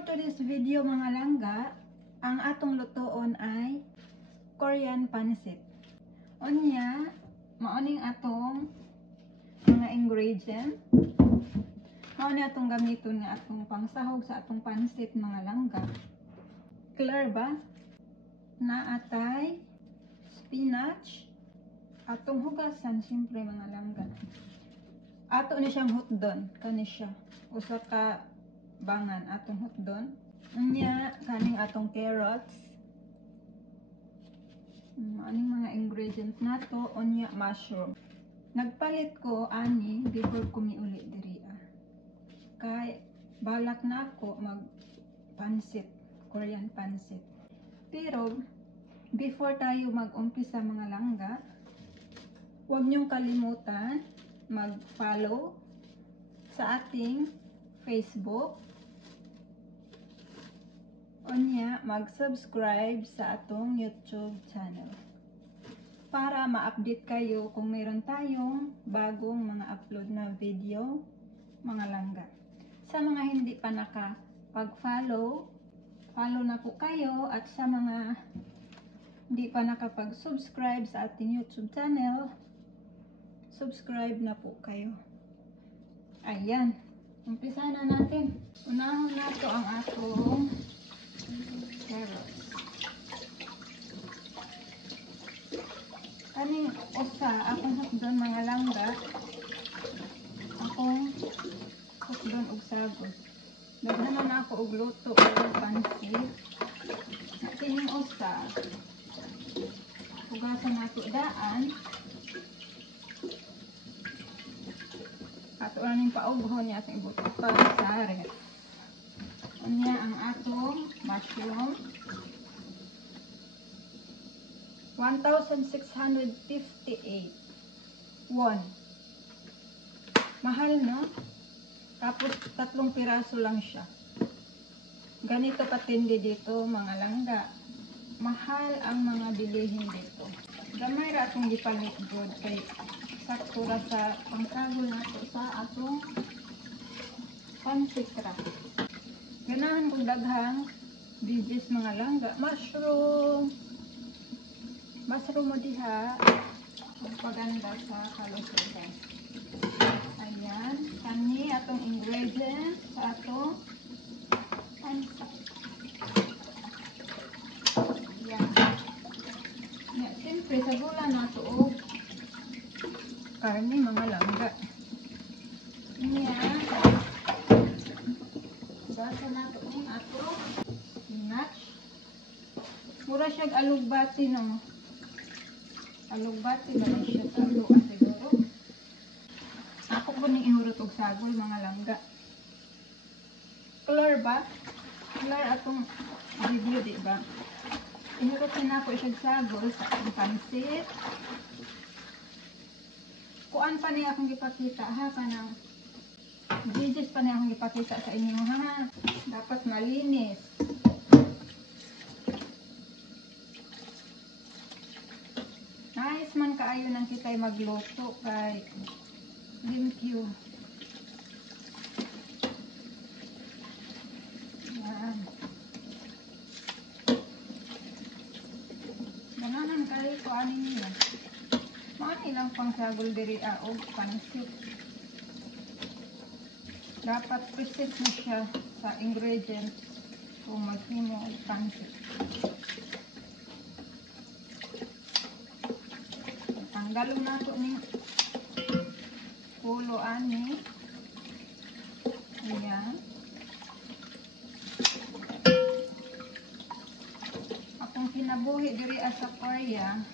For today's video mga langga, ang atong lutoon ay Korean pancit. Unya, maoning atong mga ingredient. Maoning atong gamiton nga atong pangsahog sa atong pancit mga langga. Clear ba? Naatay spinach, atong hugasan siyempre mga langga. Ato ni siyang hotdon, kani siya. Usa ka bangan atong hotdon. Unya kaning atong carrots. Aning mga ingredient nato, unya mushroom. Nagpalit ko ani before ko miuli diri. Kay balak na ako mag pancit, Korean pancit. Pero before tayo mag-umpisa mga langga, huwag niyong kalimutan mag-follow sa ating Facebook. Unya, mag-subscribe sa atong YouTube channel para ma-update kayo kung meron tayong bagong mga upload na video mga langga. Sa mga hindi pa nakapag-follow, follow na po kayo, at sa mga hindi pa nakapag-subscribe sa ating YouTube channel, subscribe na po kayo. Ayan, umpisa na natin. Unahon na to ang atong carrots. Kaning usa akong hotdon mga langga, akong hotdon og sagos. Daghanan na ako og luto og pancit. Kining usa, hugasan nato daan. Ato lang yung paughon niya sa ibuto pa sa ref. Unya ang atong mushroom. 1,658 won. Mahal, no? Tapos 3 piraso lang siya. Ganito katindi dito mga langga. Mahal ang mga bilihin dito. Gamay ra atong gipalit good kay sakto ra sa pangsagol nato sa atong pancit ra. Ganahan kong daghang veggies mga langga. Mushroom mo diha. Paganda sa kalusugan. Ayan. Kani atong ingredients sa atong pancit. Ayan. Yeah, siyempre sa gula nato o karne mga langga. Ayan. Basa nato ng atong spinach. Mura siyang alugbati, no? Alugbati ba na siya sa luan siguro? Ako po ning ihurot og sagol mga langga. Clear ba? Clear atong video, di ba? Ihurot na ako siya sagol sa atong pancit. Kuan pa niya akong ipakita ha, kanang veggies pa niya akong ipakita sa inyo ha. Dapat malinis. Nice man kaayo nang kita'y magluto kay limpyo. Yan. Ganahan kayo ko anin niya. Mga ilang pangsagol diri o pancit. Dapat present mo siya sa ingredients kung maghimo og pancit. Tanggalon nato ni pulo ani. Ayan. Akong kinabuhi diri sa Korea.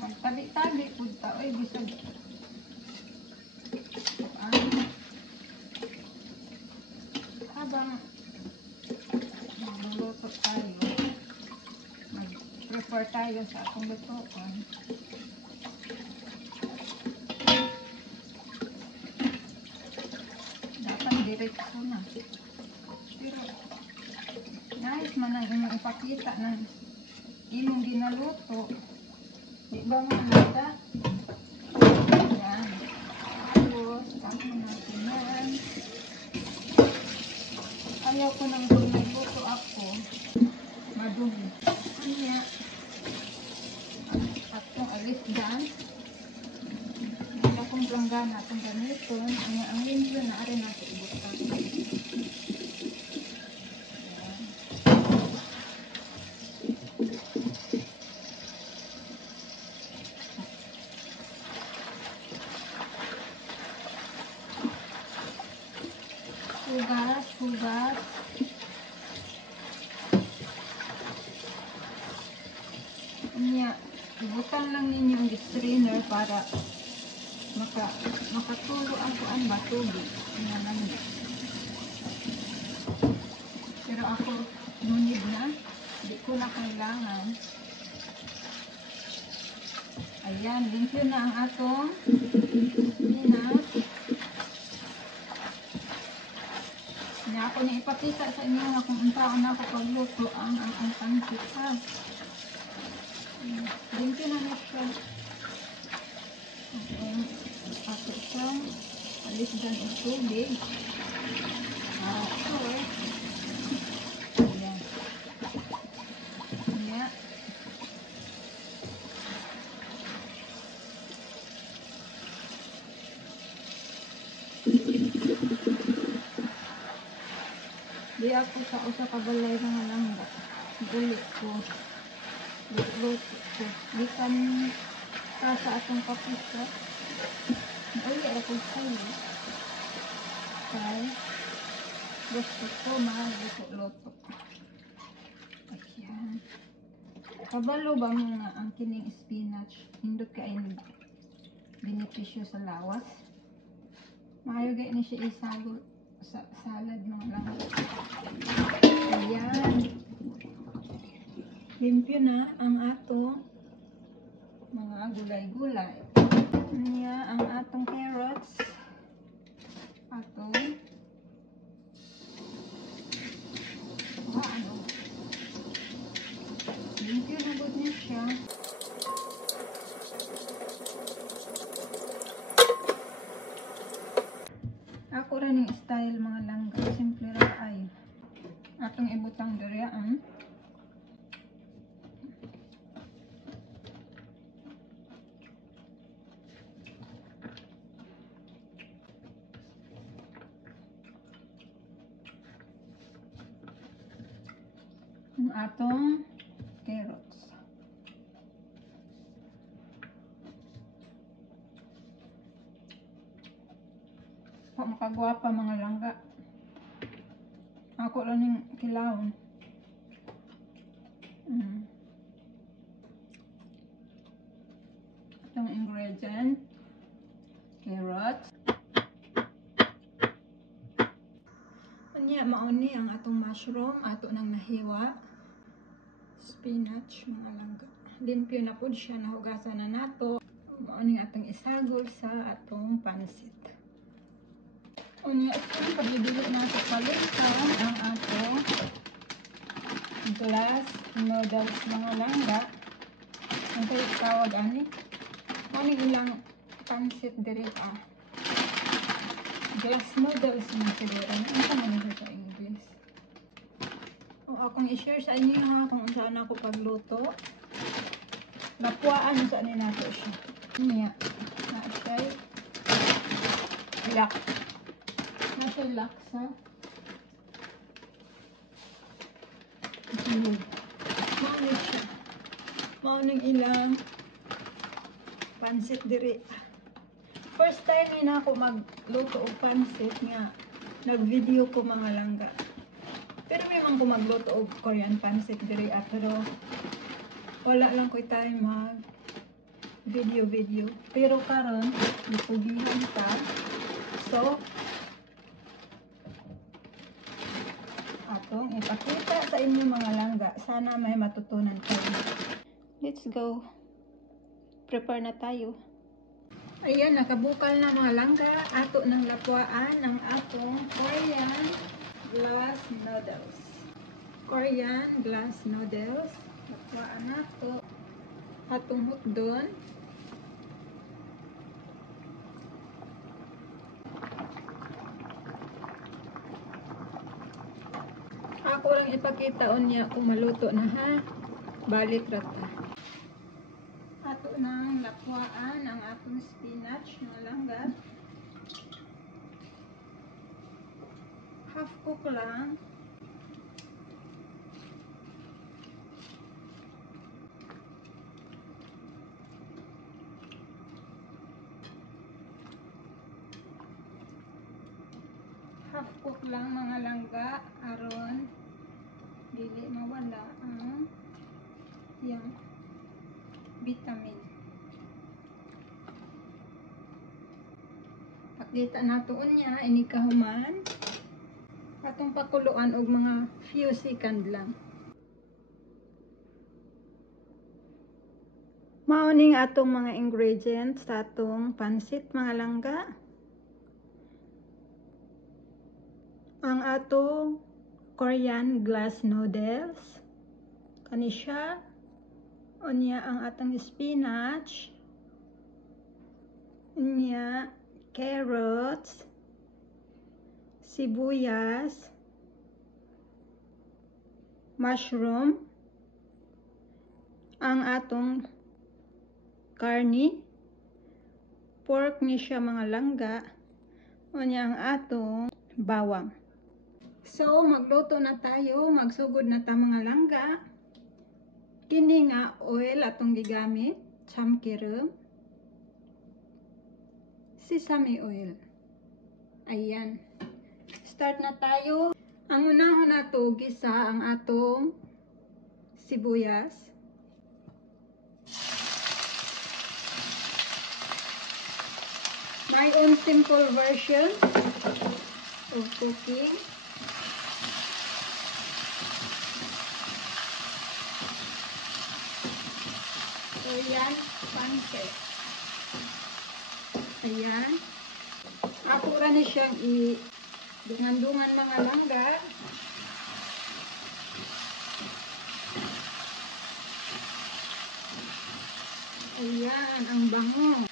Magtabi-tabi pud ta oy bisag. Habang magluluto tayo, mag-prepare tayo sa atong lutuan. Dapat diretso na. Pero nice man ang inyong ipakita ng imong ginaluto. Di ba mga nata? Yan. Tapos, tapos natin yan. ayaw ko nang kung nagluto ako. Madugi. Kanya, at kung alis dyan, wala kong planggana itong ganito. Ang limpyo na rin natin ibutang. Hugas. Kanya, ibutang lang ninyo ang strainer para makatulo ang kuan ba tubig. Pero ako nunid na, hindi ko na kailangan. Ayan, limpyo na ang atong spinach. Kaya ako na ipakita sa inyo na kung untaan na ako pagluto ang pancit ha. Limpyo na na siya. Ako siyang alis dyan ang tubig. Sure. Ayan. Ayan. Di ako sa usa ka balay mga langga. Ulit ko. Luto ko. Di kan sa atong kapisa. Ulit ako sa'yo. Kaya gusto ko maluto-luto. Ayan. Kabalo ba mga ang kining spinach? Hindot kain benepisyo sa lawas. Maayo gaya ni siya isagol sa salad mga langga. Ayan. Limpyo na ang ato mga gulay-gulay. Niya ang atong carrots. Atong limpyo na good niya siya. Ako rin yung style mga langga. Simple ra ay. Atong ibutang diri ang atong carrots. Makagwapa mga langga. Ako lang yung kilawon. Itong ingredient, carrots. Anya mauni ang atong mushroom, ato nang nahiwa. Spinach mga langga. Limpyo na pud siya, nahugasan na nato. Mauni atong isagol sa atong pansit. Unya ito pagdidili nato palintan ang atong glass noodles mga langga. Ang tawag ani. Mauni ilang pansit diri glass noodles na siguro. Ano man ito sa English? O akong i-share sa inyo ha kung saan ako pagluto. Napuaan sa anin nato siya. Niya. Nasa'y laksa. Maunay siya. Maunay ilang pansit diri. First time na ako magluto o pansit nga nag-video ko mga langga. Pero may man ko magluto o Korean pansit diri pero wala lang ko time mag video. Pero karon ipugihan ta. So atong ipakita sa inyo mga langga. Sana may matutunan kayo. Let's go. Prepare na tayo. Ayan, nakabukal na mga langga. Ato ng lapuan ang atong Korean glass noodles. Korean glass noodles. Lapuan nato. Atong hotdon. Ako lang ipakita niya kung maluto na ha. Balik rata. Ato nang lakwaan ang atong spinach na langga. Half cook lang. Half cook lang mga langga aron dili mawala ang yang vitamin. Pakita nato niya ini kahuman. Atong pakuluan og mga few second lang. Mao ning atong mga ingredients sa atong pansit mga langga. Ang atong Korean glass noodles. Kani siya. Unya ang atong spinach. Unya carrots. Sibuyas. Mushroom. Ang atong karni. Pork ni siya mga langga. Unya ang atong bawang. So, magluto na tayo. Magsugod na ta mga langga. Kini nga oil atong gigamit. Chamkirum. Sesame oil. Ayan. Start na tayo. Ang unahon nato gisa ang atong sibuyas. My own simple version of cooking. Ayan, pancake. Ayan. Ako ra ni siyang dungan-dungan mga langga. Ayan, ang bango.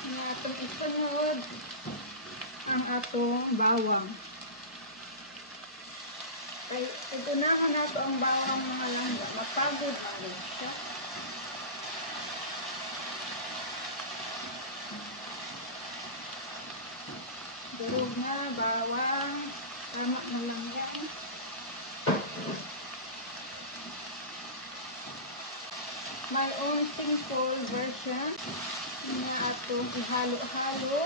Ang atong isunod, ang atong bawang. Ay, itunahan nato ang bawang mga langga. Mapagod ang siya. Durog na, bawang, tama na lang yan. My own simple version na atong ihalo-halo.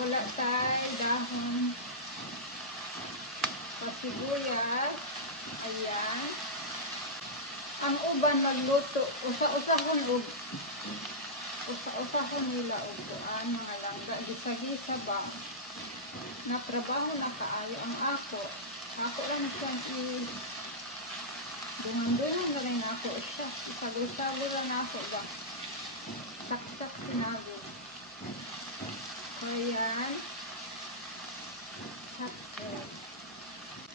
Wala tayo dahon pasibuyas. Ayan. Ang uban magluto, usa-usahon og usa-usahon nila og kuan mga langga, gisa-gisa ba na trabaho na kaayo ang ako lang siyang dungan-dungan na rin ako siya, isagli-sagli lang ako ba saksak sinagod. Ayan, saksak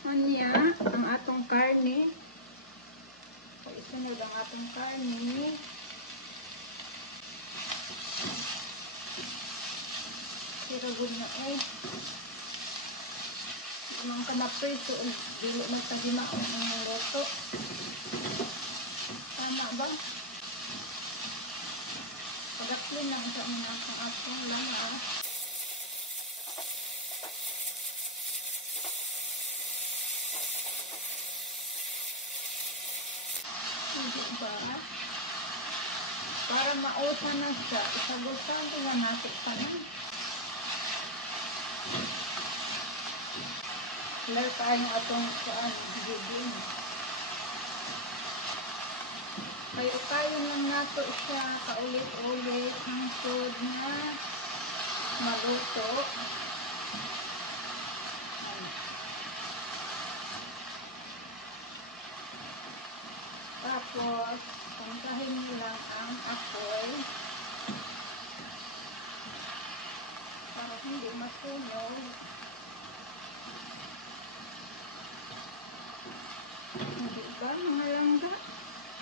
anya ang atong karne. Isunod ang atong karne. Siragod na eh. Anong ka na preso, dili magtagima ang luto. Tama ba? Pagaklin lang sa mga atong lang ah. Hindi ba? Para mauta na siya, isagutan ko na natin pa na. Lalo tayo atong saan, giging. Kayo lang nato siya, kaulit-ulit, hangtod na maluto. Tapos, pangkahin nyo lang ang apoy para hindi masunog. Hindi ba mga langga?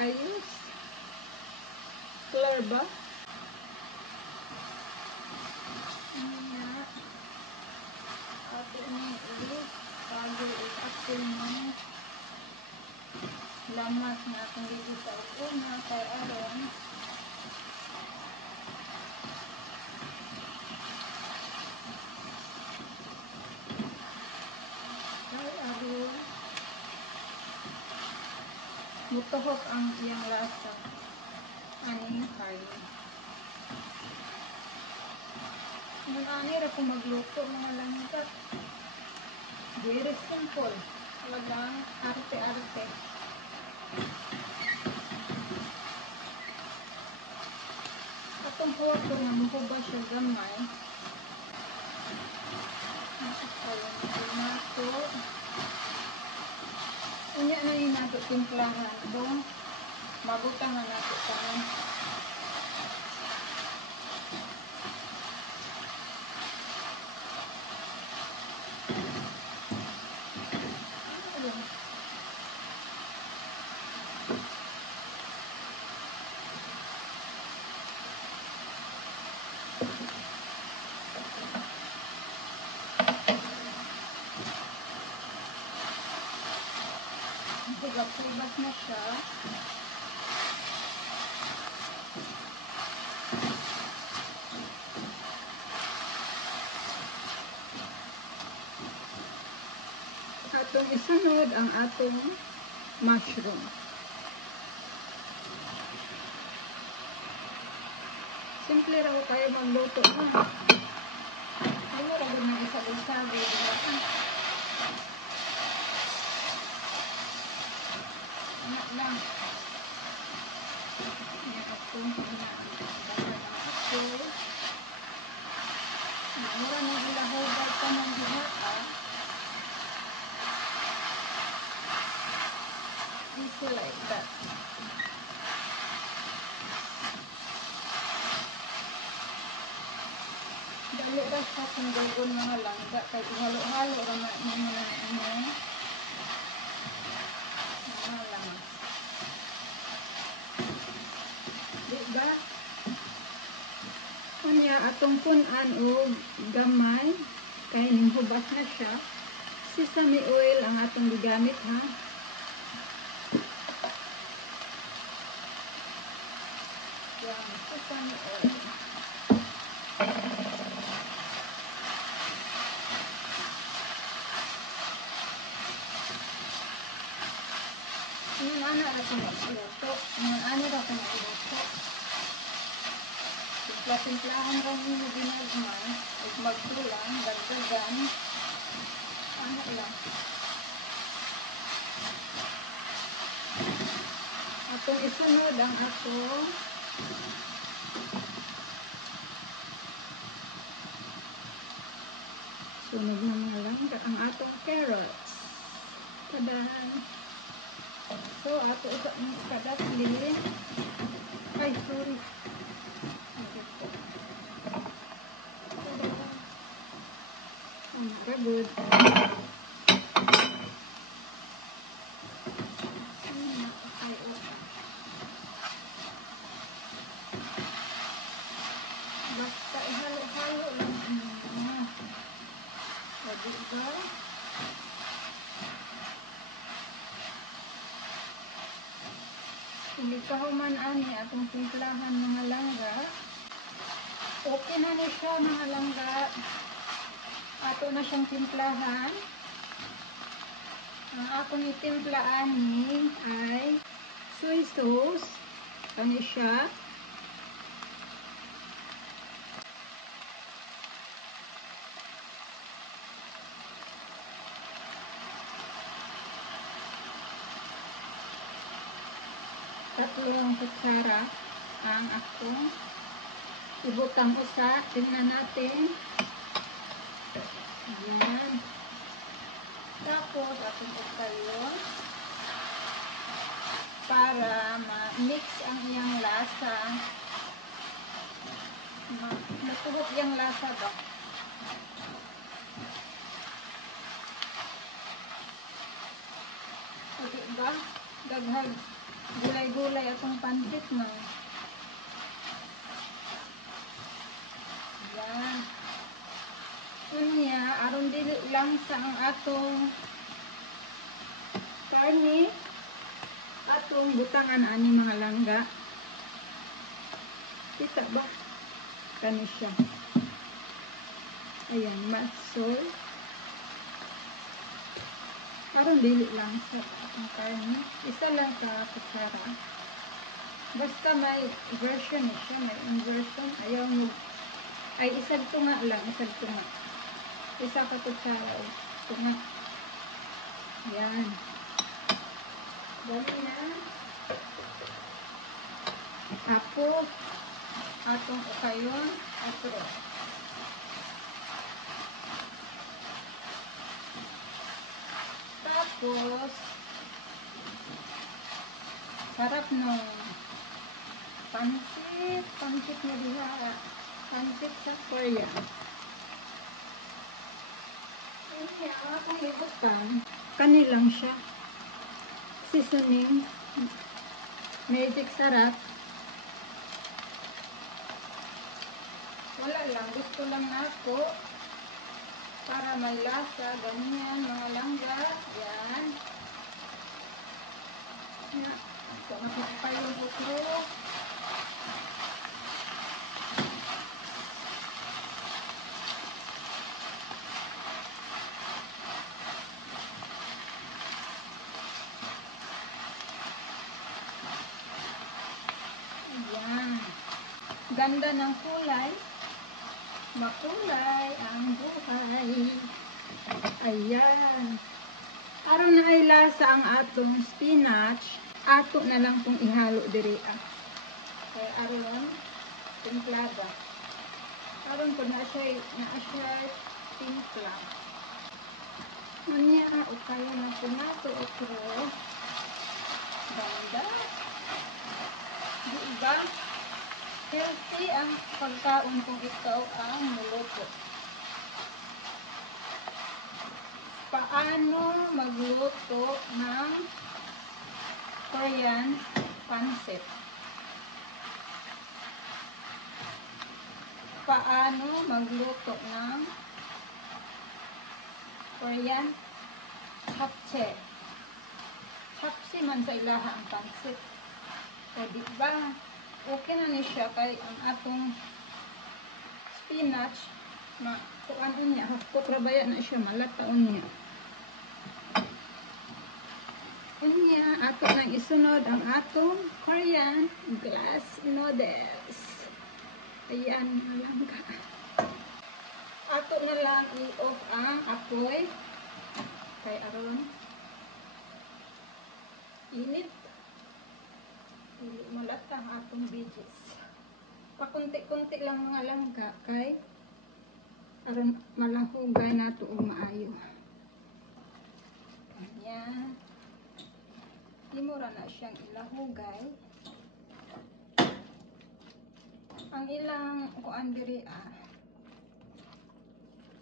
Ayos. Clear ba? Ano na? Ato na ulit. mas nga akong dito sa una kay aron mutuhok ang iyang lasa aning karne. Nung ani ra ko magluto mga langkat. Very simple. Walang arte-arte. Atong huwag ko nga muhuba siya gamay. Ayun, nato. Unya na yung nato timplahan doon. Mabutang na nato tanan. Pugap-pugap na siya. Atong isunod ang atong mushroom. Simple ra ko kayo magluto na. Ano ra gud nang isa-isabi diba? Anak lang. Ayan ako. Mura na gilahubay ka ng bihata. Easy like that. Dali ba siya kung gawin mga langga kahit halo-halo naman mga lang. Diba? Kanya atong punan o gamay kaya ning hubas na siya. Sesame oil ang atong gigamit ha. Yan, sesame oil. Ngayon ana ra ko magluto. Ngayon ana ra ko magluto. Simplahan ra mo ginagmay. Ug magtulang, dagdagan. Ano lang. Atong isunod ang atong sunod na mga lang ang atong carrots. Tadaan. So, ato isa ng kadapli. Ay, sorry. Very good. Basta ihalo-halo lang. O, diba? Ilikahuman ani atong timplahan mga langga. Okay na ni siya mga langga. Ato na siyang timplahan. Ang akong itimplaan ni ay soy sauce. Ano siya? Tatlong kutsara ang akong ibutang usa. Tingnan natin. Ayan. Tapos, atong pagkayon para ma-mix ang iyang lasa. Natuhok iyang lasa ba? O diba? Daghag gulay-gulay atong pansit na. Ayan. Unya, aron dili lang sa ang atong karne, atong butangan ani mga langga. Kita ba? Kani siya. Ayan, matsol. Parang dili lang sa ang karne. Isa lang ka kutsara. Basta may version siya, may inversion. Ayaw mo. Ay, isag tunga lang, isag tunga. Isa ka kutsara o tunga. Ayan. Dali na. Tapos, atong ukayon, atro. Tapos, sarap nung pansit na diha. Pansit sa Korea. Ini akong libutan. Kanilang siya. Seasoning. Magic sarap. Wala lang. Gusto lang ako. Para may lasa. Ganyan. Mga langga. Yan. Yan. Ito nakikita yung utro. Ayan. Ganda ng kulay. Makulay ang buhay. Ayan. Aron na ay lasa ang atong spinach. Ato na lang kung ihalo diri. Kaya aron timplada. Aron po na siya timpla. Manya o kaya na po nato okro. Ganda. Diba? Healthy ang pagkaon kung ikaw ang luluto. Paano magluto ng Korean pancit? Paano magluto ng Korean hapchae? Hapsi man sa ilaha ang pancit. O diba? Okay na ni siya kay ang atong spinach kuan niya, kukrabaya na siya, malataon niya. Unya, ato nang isunod ang atong Korean glass noodles. Ayan, malangga. Ato na lang i-off ang apoy. Kay aron init. Malata ang atong veggies. Pakunti-kunti lang mga langga kay aron malahugay nato og maayo. Ayan. Himura na siyang ilahugay. Ang ilang kuan diri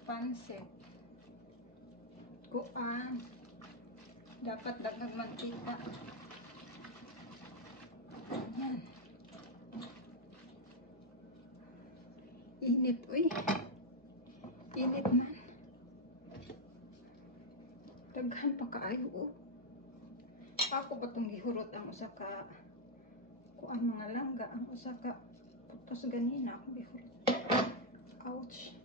pancit. Kuan dapat dagdag mantika. Ayan. Init, uy. Init man. Daghan pa kaayo, oh. Ako ba itong gihurot ang usa ka kuan mga langga, ang usa ka putos ganina ako gihurot. Ouch.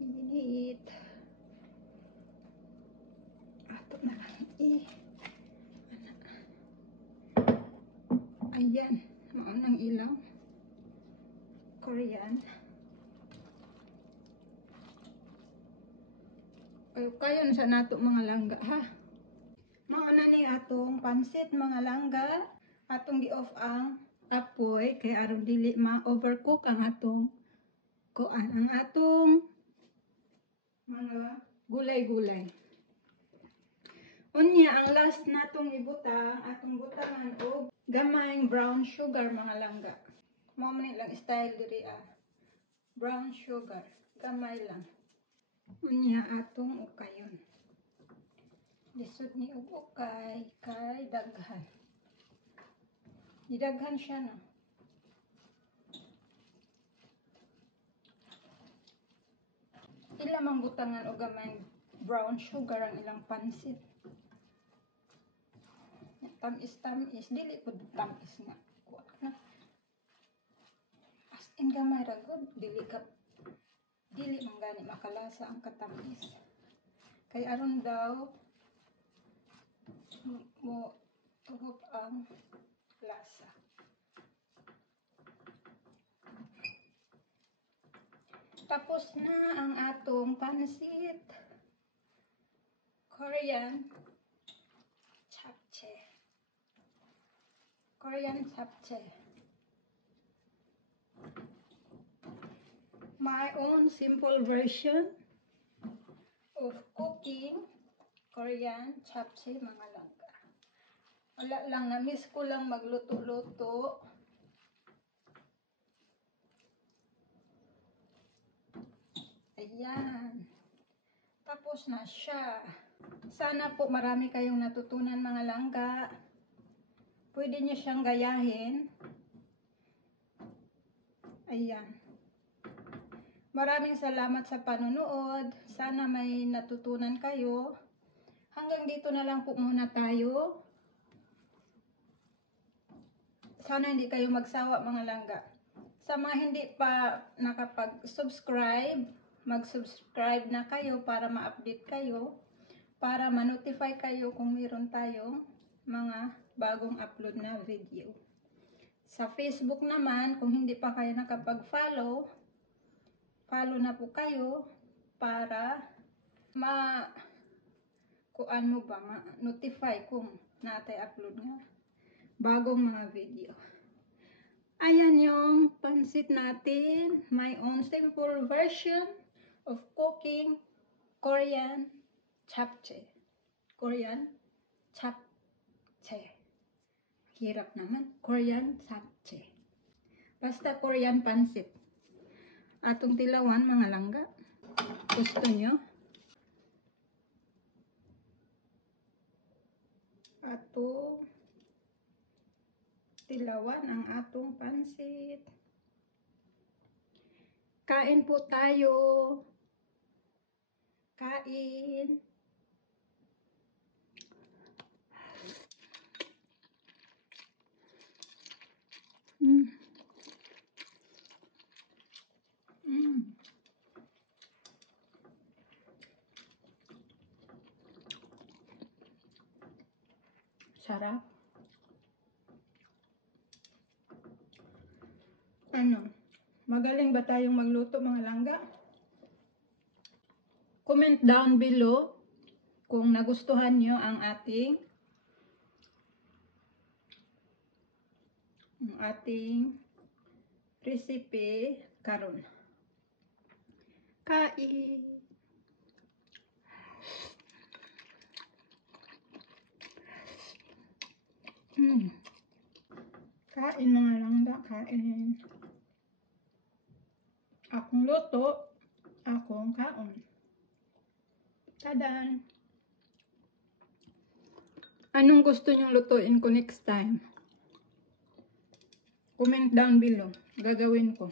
Init. Ato na lang ayan, maunang ilaw. Korean. Kayo na sa nato mga langga, ha? Mauna ni atong pansit mga langga. Atong gi-off ang apoy kay aron dili ma-overcook ang atong kuan, ang atong mga gulay-gulay. Unya, ang last natong ibutang, atong butangan og gamayng brown sugar mga langga. Mao man lang style diri brown sugar, gamay lang. Unya atong ukayon. Lisod ni og ukay kay daghan. Didaghan siya no. Ila mang butangan og gamayng brown sugar ang ilang pansit. tamis dili ko tamis nga kuha na as in gamay ra gud dili man gani makalasa ang katamis kay aron daw mo tuhop ang lasa. Tapos na ang atong pansit Korean japchae. My own simple version of cooking Korean japchae mga langga. Wala lang, na-miss ko lang magluto-luto. Ayan. Tapos na siya. Sana po marami kayong natutunan mga langga. Pwede niyo siyang gayahin. Ayan. Maraming salamat sa panonood. Sana may natutunan kayo. Hanggang dito na lang po muna tayo. Sana hindi kayo magsawa mga langga. Sa mga hindi pa nakapag-subscribe, mag-subscribe na kayo para ma-update kayo, para ma-notify kayo kung meron tayong mga bagong upload na video. Sa Facebook naman, kung hindi pa kayo nakapag-follow, follow na po kayo para ma-notify kung natay upload nga bagong mga video. Ayan yung pansit natin. My own simple version of cooking Korean japchae. Hirap naman. Korean japchae. Basta Korean pansit. Atong tilawan mga langga. Gusto nyo? Atong tilawan ang atong pansit. Kain po tayo. Kain. Sarap. Magaling ba tayong magluto mga langga? Comment down below kung nagustuhan nyo ang ating recipe karon. Kain. Kain mga langga, kain. Akong luto, akong kaon. Tadan! Anong gusto nyong lutuin ko next time? Comment down below. Gagawin ko.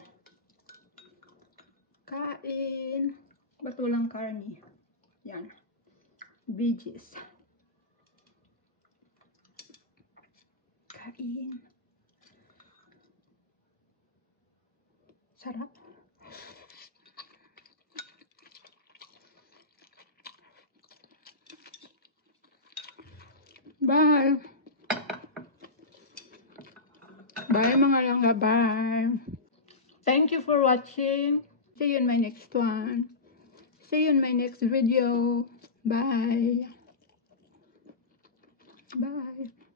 Kain. Ba't walang karne? Yan. Veggies. Kain. Sarap. Bye. Bye mga langga. Bye. Thank you for watching. See you in my next one. See you in my next video. Bye. Bye.